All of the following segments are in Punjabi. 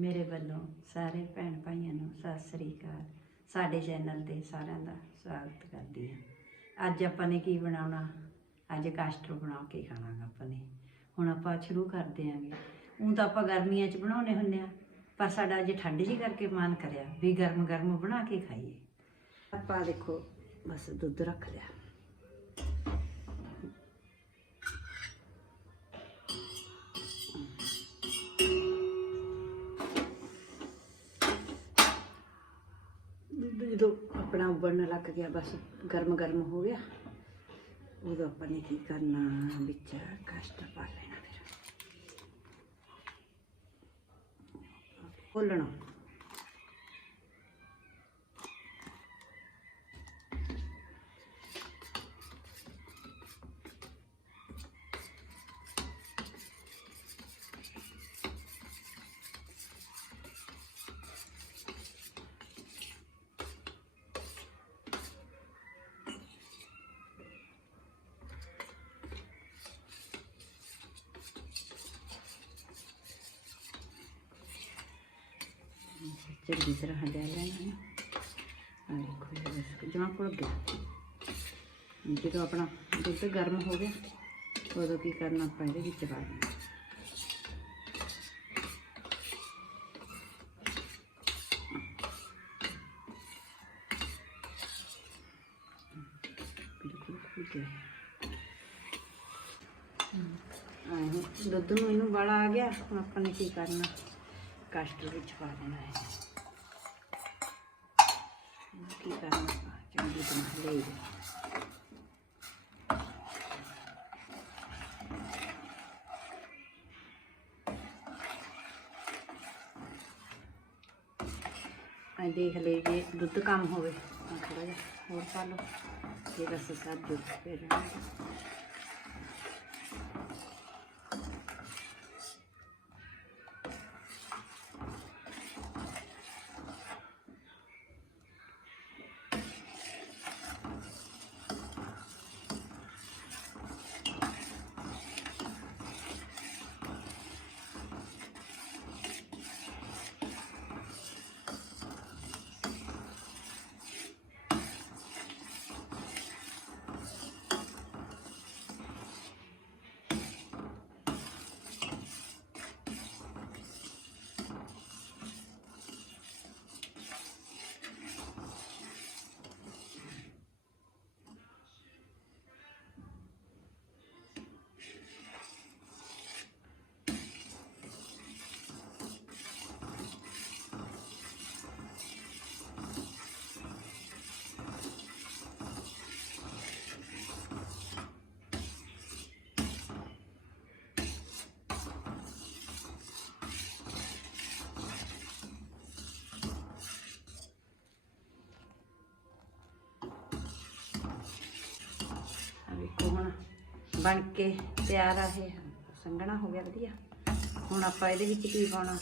ਮੇਰੇ ਵੱਲੋਂ ਸਾਰੇ ਭੈਣ ਭਾਈਆਂ ਨੂੰ ਸਤਿ ਸ੍ਰੀ ਅਕਾਲ। ਸਾਡੇ ਚੈਨਲ ਤੇ ਸਾਰਿਆਂ ਦਾ ਸਵਾਗਤ ਕਰਦੀ ਹਾਂ। ਅੱਜ ਆਪਾਂ ਨੇ ਕੀ ਬਣਾਉਣਾ? ਅੱਜ ਕਾਸਟਰ ਬਣਾ ਕੇ ਖਾਣਾਗਾ ਆਪਾਂ ਨੇ। ਹੁਣ ਆਪਾਂ ਸ਼ੁਰੂ ਕਰਦੇ ਆਂਗੇ ਉਹ ਤਾਂ ਆਪਾਂ ਗਰਮੀਆਂ 'ਚ ਬਣਾਉਣੇ ਹੁੰਦੇ ਆ ਪਰ ਸਾਡਾ ਅੱਜ ਠੰਡ ਜੀ ਕਰਕੇ ਮਨ ਕਰਿਆ ਵੀ ਗਰਮ ਗਰਮ ਬਣਾ ਕੇ ਖਾਈਏ। ਆਪਾਂ ਦੇਖੋ, ਬਸ ਦੁੱਧ ਰੱਖ ਲਿਆ। ਆਪਣਾ ਉਬਲਣ ਲੱਗ ਗਿਆ, ਬਸ ਗਰਮ ਗਰਮ ਹੋ ਗਿਆ। ਉਦੋਂ ਆਪਾਂ ਨੇ ਕੀ ਕਰਨਾ, ਵਿੱਚ ਕਸ਼ਟ ਪਾ ਲੈਣਾ ਫਿਰ। ਖੋਲਣਾ। ਚੰਗੀ ਤਰ੍ਹਾਂ ਹਲਿਆ ਲੈਣਾ ਆ ਦੇਖੋ ਇਹ ਬਸ ਜਮਾ ਭੁੱਲ ਗਿਆ। ਜਦੋਂ ਆਪਣਾ ਦੁੱਧ ਗਰਮ ਹੋ ਗਿਆ, ਉਦੋਂ ਕੀ ਕਰਨਾ ਆਪਾਂ ਇਹਦੇ ਵਿੱਚ ਪਾ ਦੇਣਾ। ਦੁੱਧ ਨੂੰ ਇਹਨੂੰ ਵਾਲਾ ਆ ਗਿਆ, ਹੁਣ ਆਪਾਂ ਨੇ ਕੀ ਕਰਨਾ? ਕਸਟਰ ਵਿੱਚ ਪਾ ਦੇਣਾ ਹੈ ਹੁਣ ਕੀ ਕਰਨਾ ਆਪਾਂ? ਚੰਗੀ ਆ ਦੇਖ ਲਈ ਜੇ ਦੁੱਧ ਕੰਮ ਹੋਵੇ ਤਾਂ ਥੋੜਾ ਜਿਹਾ ਹੋਰ ਪਾ ਲਓ। ਜੇ ਬਸ ਸਾਦ ਦੁੱਧ ਪੈ ਜਾਣਾ ਆ ਵੇਖੋ ਹੁਣ ਬਣ ਕੇ ਤਿਆਰ ਆ ਇਹ। ਸੰਘਣਾ ਹੋ ਗਿਆ ਵਧੀਆ। ਹੁਣ ਆਪਾਂ ਇਹਦੇ ਵਿੱਚ ਕੀ ਪਾਉਣਾ?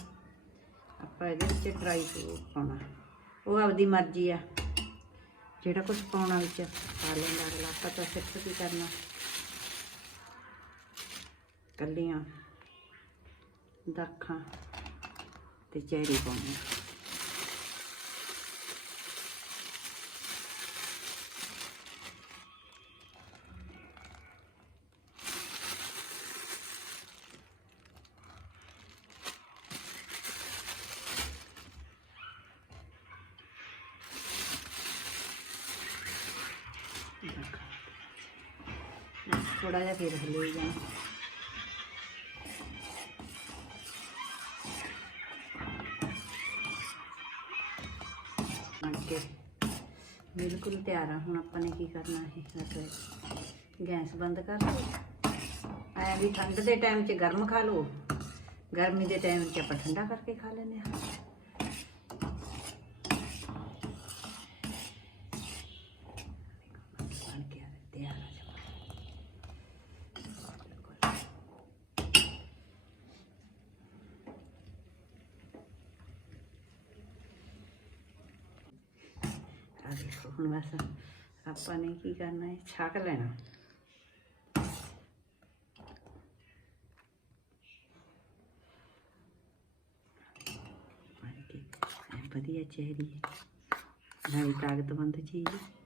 ਆਪਾਂ ਇਹਦੇ ਵਿੱਚ ਡਰਾਈ ਫਰੂਟ ਪਾਉਣਾ। ਉਹ ਆਪਦੀ ਮਰਜ਼ੀ ਆ। ਜਿਹੜਾ ਕੁਝ ਪਾਉਣਾ ਵਿੱਚ, ਪਾ ਲੈਂਦਾ ਅਗਲਾ। ਆਪਾਂ ਤਾਂ ਸਿਰਫ ਕੀ ਕਰਨਾ? ਕੱਲੀਆਂ, ਦਾਖਾਂ ਤੇ ਚੈਰੀ ਪਾਉਣੀ। ਥੋੜਾ ਜਿਹਾ ਫਿਰ ਹਲੇ ਜਾਣਾ ਬਣ ਕੇ ਬਿਲਕੁਲ ਤਿਆਰ ਆ ਹੁਣ ਆਪਾਂ ਨੇ ਕੀ ਕਰਨਾ ਹੈ ਬਸ ਗੈਸ ਬੰਦ ਕਰ ਲਓ ਐ ਵੀ ਠੰਡ ਦੇ ਟਾਈਮ 'ਚ ਗਰਮ ਖਾ ਲਓ ਗਰਮੀ ਦੇ ਟਾਈਮ 'ਚ ਆਪਾਂ ਠੰਡਾ ਕਰਕੇ ਖਾ ਲੈਂਦੇ ਹਾਂ ਬਣ ਕੇ ਆ ਤਿਆਰ ਆ ਜਮਾ ਆ ਦੇਖੋ ਹੁਣ ਬਸ ਆਪਾਂ ਨੇ ਕੀ ਕਰਨਾ ਹੈ ਛਕ ਲੈਣਾ ਵਧੀਆ ਚਿਹਰੀ ਹੈ ਨਾਲੇ ਤਾਕਤਵੰਦ ਚੀਜ਼ ਹੈ।